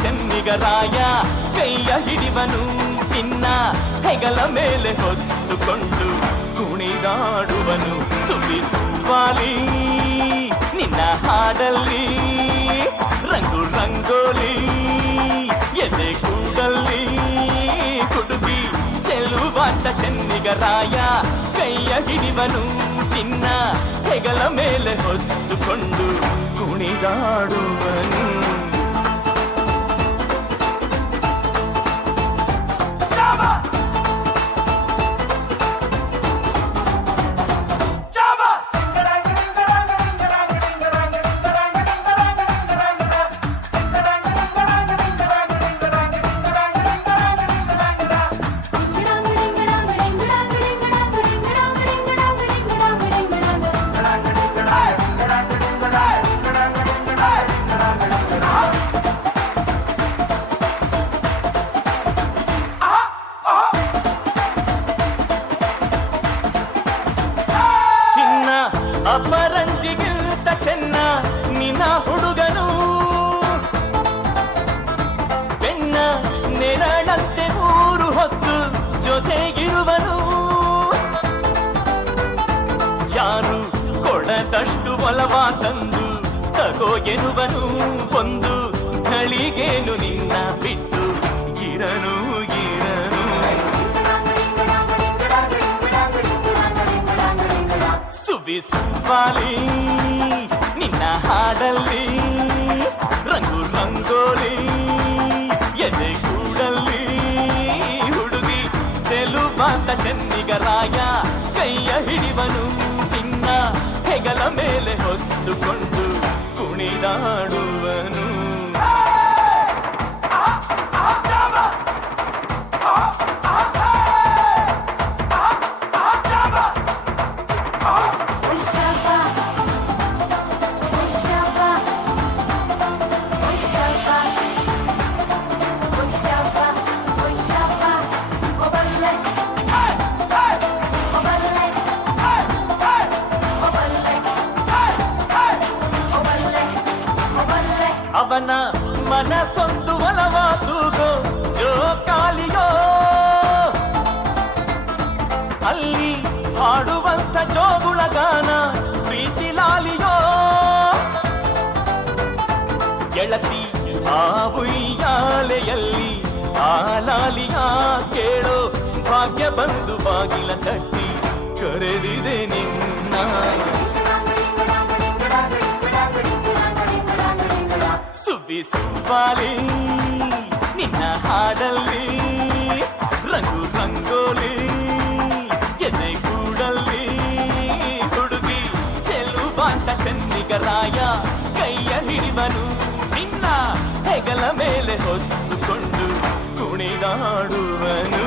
ಚೆನ್ನಿಗರಾಯ ಕೈಯ ಹಿಡಿವನು ನಿನ್ನ ಹೆಗಲ ಮೇಲೆ ಹೊತ್ತುಕೊಂಡು ಕುಣಿದಾಡುವನು ಸುಳಿ ಸುವಾಲಿ ನಿನ್ನ ಹಾಡಲ್ಲಿ ರಂಗು ರಂಗೋಲಿ ಎದೆ ಕೂಡಲ್ಲಿ ಹುಡುಗಿ ಚೆಲುವಾಟ ಚೆನ್ನಿಗರಾಯ ಕೈಯ ಹಿಡಿವನು ನಿನ್ನ ಹೆಗಲ ಮೇಲೆ ಹೊತ್ತುಕೊಂಡು ಕುಣಿದಾಡುವನು ಅಪರಂಜಿಗಿಂತ ಚೆನ್ನ ನಿನ್ನ ಹುಡುಗನು ಬೆನ್ನ ನೆರಳಂತೆ ಊರು ಹೊತ್ತು ಜೊತೆಗಿರುವನು ಯಾರು ಕೊಡದಷ್ಟು ಒಲವ ತಂದು ತಗೋ ಎನ್ನುವನು ಒಂದು ಘಳಿಗೇನು ನಿನ್ನ ಬಿಟ್ಟು ಇರನು ಸುವಾಲಿ ನಿನ್ನ ಹಾಡಲ್ಲಿ ರಂಗು ರಂಗೋಲಿ ಎದೆ ಕೂಡಲ್ಲಿ ಹುಡುಗಿ ಚೆಲುವಾಟ ಚೆನ್ನಿಗರಾಯ ಕೈಯ ಹಿಡಿವನು ನಿನ್ನ ಹೆಗಲ ಮೇಲೆ ಹೊತ್ತುಕೊಂಡು ಕುಣಿದಾಡುವನು ಅವನ ಮನಸೊಂದು ಒಲವ ತೂಗೋ ಜೋಕಾಲಿಯೋ ಅಲ್ಲಿ ಹಾಡುವಂತ ಜೋಗುಳ ಗಾನ ಪ್ರೀತಿ ಲಾಲಿಯೋ ಗೆಳತಿ ಆ ಉಯ್ಯಾಲೆಯಲ್ಲಿ ಆ ಲಾಲಿಯ ಕೇಳೋ ಭಾಗ್ಯ ಬಂದು ಬಾಗಿಲ ತಟ್ಟಿ ಕರೆದಿದೆ ನಿನ್ನ ಸುವಾಲಿ ನಿನ್ನ ಹಾಡಲ್ಲಿ ರಂಗು ರಂಗೋಲಿ ಎದೆ ಕೂಡಲ್ಲಿ ಹುಡುಗಿ ಚೆಲುವಾಟ ಚೆನ್ನಿಗರಾಯ ಕೈಯ ಹಿಡಿವನು ನಿನ್ನ ಹೆಗಲ ಮೇಲೆ ಹೊತ್ತುಕೊಂಡು ಕುಣಿದಾಡುವನು